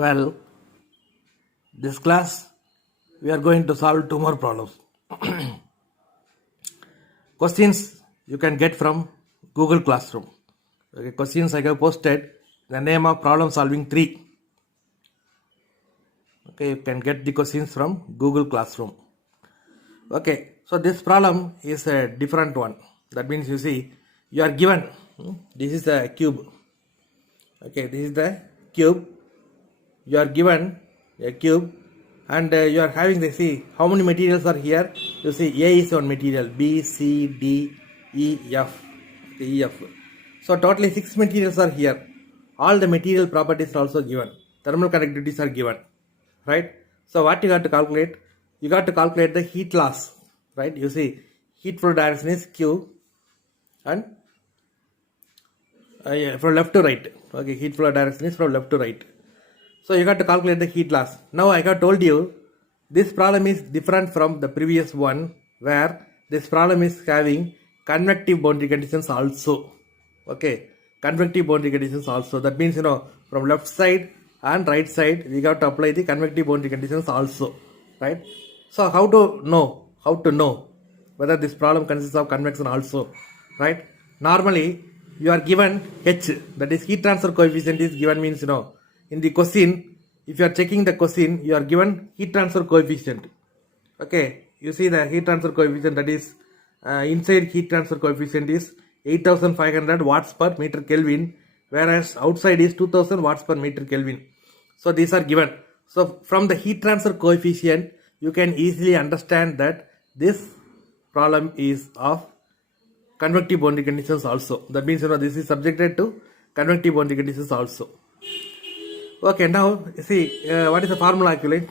Well, this class we are going to solve two more problems. Questions you can get from Google Classroom. Okay, questions I have posted the name of problem solving 3. Okay, you can get the questions from Google Classroom. Okay, so this problem is a different one. That means you see you are given this is a cube. Okay, this is the cube. You are given a cube and you are having the see how many materials are here. You see A is one material, B, C, D, E, F. Okay, E, F. So totally 6 materials are here. All the material properties are also given. Thermal conductivities are given, right? So what you got to calculate? You got to calculate the heat loss, right? You see heat flow direction is Q and from left to right. Okay, heat flow direction is from left to right. So you got to calculate the heat loss. Now I have told you this problem is different from the previous one where this problem is having convective boundary conditions also. Okay, convective boundary conditions also. That means from left side and right side we got to apply the convective boundary conditions also, right? So how to know whether this problem consists of convection also, right? Normally you are given H, that is heat transfer coefficient is given means in the question, if you are checking the question, you are given heat transfer coefficient. Okay, you see the heat transfer coefficient, that is inside heat transfer coefficient is 8500 watts per meter Kelvin, whereas outside is 2000 watts per meter Kelvin. So these are given. So from the heat transfer coefficient, you can easily understand that this problem is of convective boundary conditions also. That means this is subjected to convective boundary conditions also. Okay, now see what is the formula actually.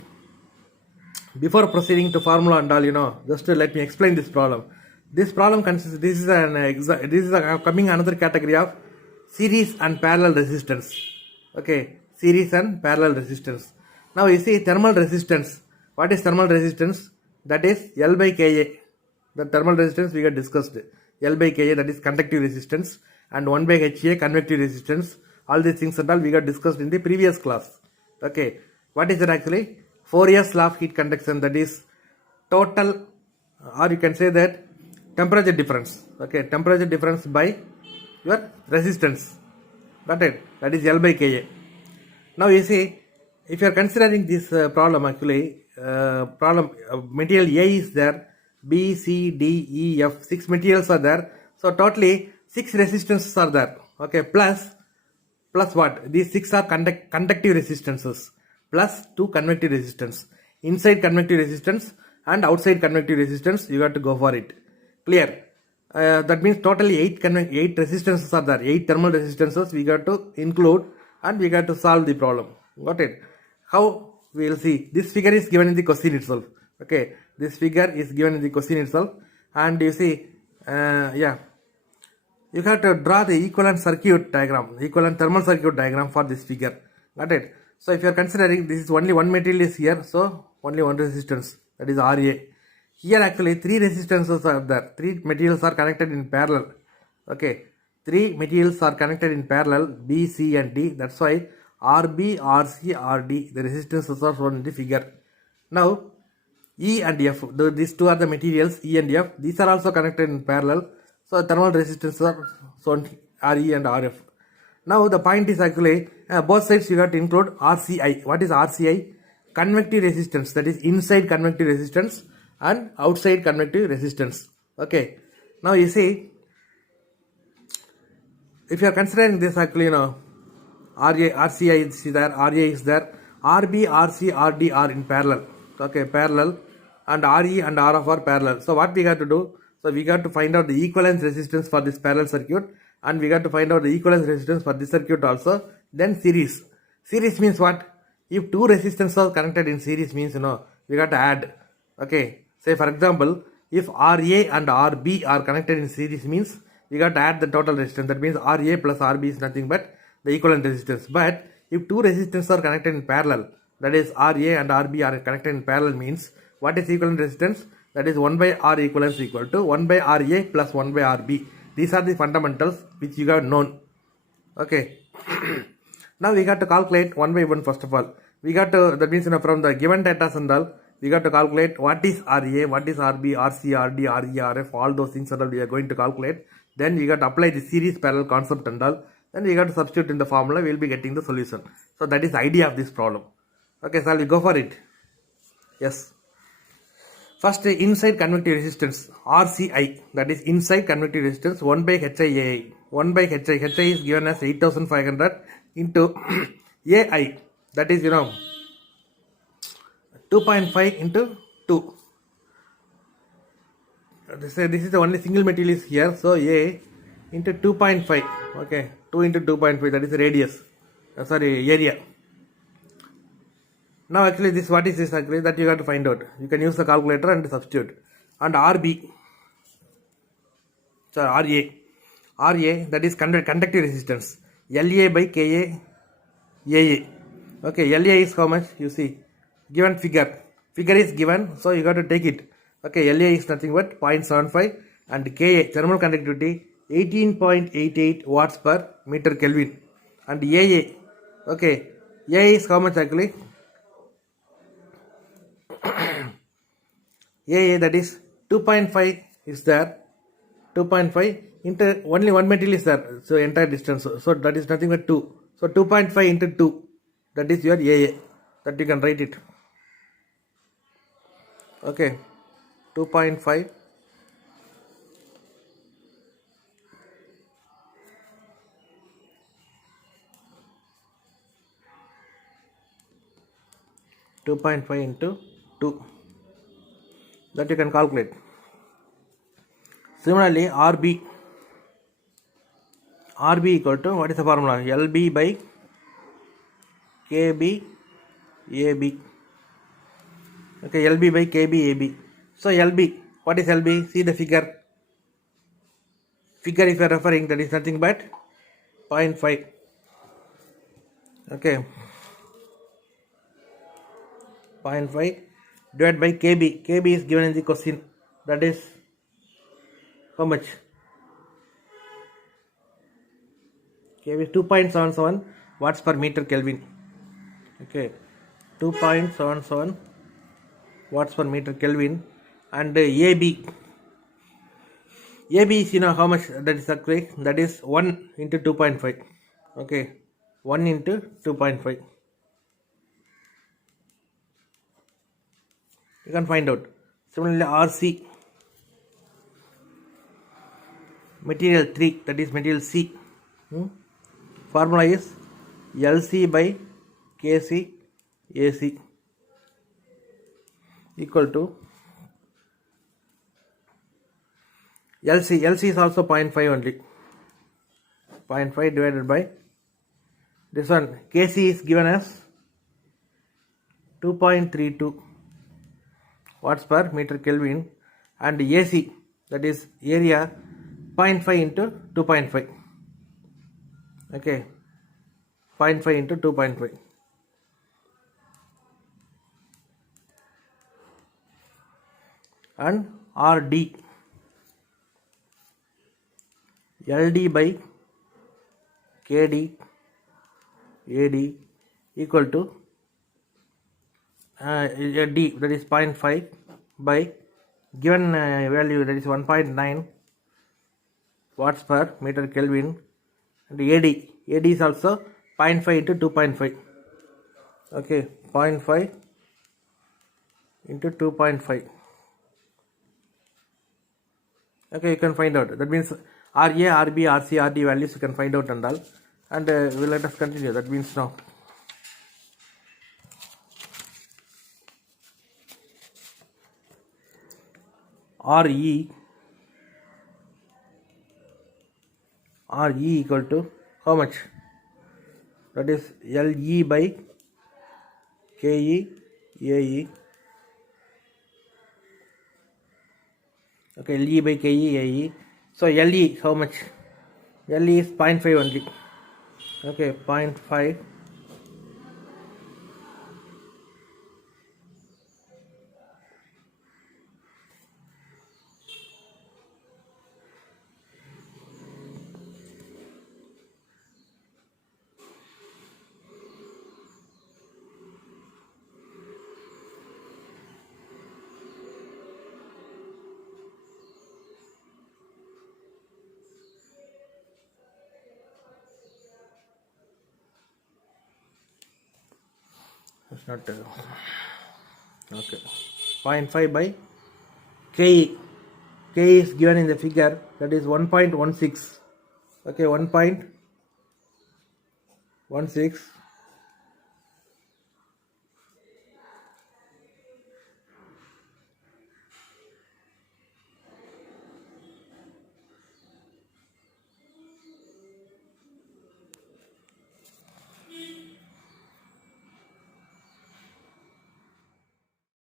Before proceeding to formula and all, just to let me explain this problem. This problem consists. This is coming another category of series and parallel resistance. Okay, series and parallel resistance. Now you see thermal resistance. What is thermal resistance? That is L by Ka. The thermal resistance we got discussed. L by Ka, that is conductive resistance, and 1 by Ha convective resistance. All these things and all we got discussed in the previous class. Okay, what is it actually? Fourier's law of heat conduction, that is total, or you can say that temperature difference. Okay, temperature difference by your resistance. Got it? That is L by Ka. Now you see, if you are considering this problem actually, material A is there, B, C, D, E, F, 6 materials are there. So totally 6 resistances are there. Okay, plus what? These 6 are conductive resistances plus 2 convective resistance. Inside convective resistance and outside convective resistance, you got to go for it. Clear? That means totally 8 resistances are there. 8 thermal resistances we got to include and we got to solve the problem. Got it? How? We will see. This figure is given in the question itself. Okay, this figure is given in the question itself, and you see, you have to draw the equivalent circuit diagram, equivalent thermal circuit diagram for this figure. Got it? So if you are considering this is only one material is here, so only one resistance, that is Ra. Here actually 3 resistances are there. 3 materials are connected in parallel. Okay, 3 materials are connected in parallel, B, C and D. That's why Rb, Rc, Rd, the resistances are shown in the figure. Now E and F, these two are the materials, E and F. These are also connected in parallel. So thermal resistance are shown Re and Rf. Now the point is actually both sides you got to include RCI. What is RCI? Convective resistance, that is inside convective resistance and outside convective resistance. Okay. Now you see, if you are considering this actually, RCI is there, Ra is there, Rb, Rc, Rd are in parallel. Okay, parallel, and Re and Rf are parallel. So what we got to do? So we got to find out the equivalence resistance for this parallel circuit, and we got to find out the equivalence resistance for this circuit also. Then series. Series means what? If 2 resistors are connected in series means we got to add. Okay. Say for example, if Ra and Rb are connected in series means we got to add the total resistance. That means Ra plus Rb is nothing but the equivalent resistance. But if 2 resistors are connected in parallel, that is Ra and Rb are connected in parallel means what is equivalent resistance? That is 1 by R equivalence equal to 1 by Ra plus 1 by Rb. These are the fundamentals which you have known. Okay. Now we got to calculate one by one. First of all, we got to, that means from the given data and all, we got to calculate what is RA, what is RB, RC, RD, RE, RF, all those things and all we are going to calculate. Then we got to apply the series parallel concept and all. Then we got to substitute in the formula, we will be getting the solution. So that is the idea of this problem. Okay, shall we go for it? Yes. First, inside convective resistance RCI, that is inside convective resistance 1 by HIAI. 1 by HI is given as 8500 into AI, that is 2.5 into 2. This is the only single material is here, so A into 2.5. Okay, 2 into 2.5, that is the radius, area. Now actually this, what is this actually, that you have to find out. You can use the calculator and substitute. And RB, RA, that is conductive resistance, LA by KA AA. Okay, LA is how much? You see, given figure is given, so you got to take it. Okay, LA is nothing but 0.75 and KA, thermal conductivity, 18.88 watts per meter Kelvin. And AA, okay, AA is how much actually? AA, that is 2.5 is there, 2.5 into only one material is there, so entire distance, so that is nothing but 2. So 2.5 into 2, that is your AA, that you can write it. Okay, 2.5 into 2, that you can calculate. Similarly, RB equal to, what is the formula? LB by KB AB. Okay, LB by KB AB. So LB, what is LB? See the figure. Figure if you are referring, that is nothing but 0.5. Okay, 0.5 divided by KB. KB is given in the question. That is how much? KB is 2.77 watts per meter Kelvin. Okay, 2.77 watts per meter Kelvin. And AB is how much? That is correct. That is 1 into 2.5. Okay, 1 into 2.5. You can find out. Similarly, RC, material 3, that is material C. Formula is LC by KC AC equal to LC is also 0.5 only. 0.5 divided by this one. KC is given as 2.32 watts per meter Kelvin, and AC, that is area, 0.5 into 2.5. Okay, 0.5 into 2.5. And RD, LD by KD AD equal to D, that is 0.5 by given value, that is 1.9 watts per meter Kelvin, and AD is also 0.5 into 2.5. Okay, 0.5 into 2.5. Okay, you can find out. That means RA, RB, RC, RD values you can find out and all. And we'll let us continue. That means now RE equal to how much? That is LE by KE AE. Okay, LE by KE AE. So LE how much? LE is 0.5 only. Okay, 0.5 . it's not okay. 0.5 by K. K is given in the figure, that is 1.16. Okay, 1.16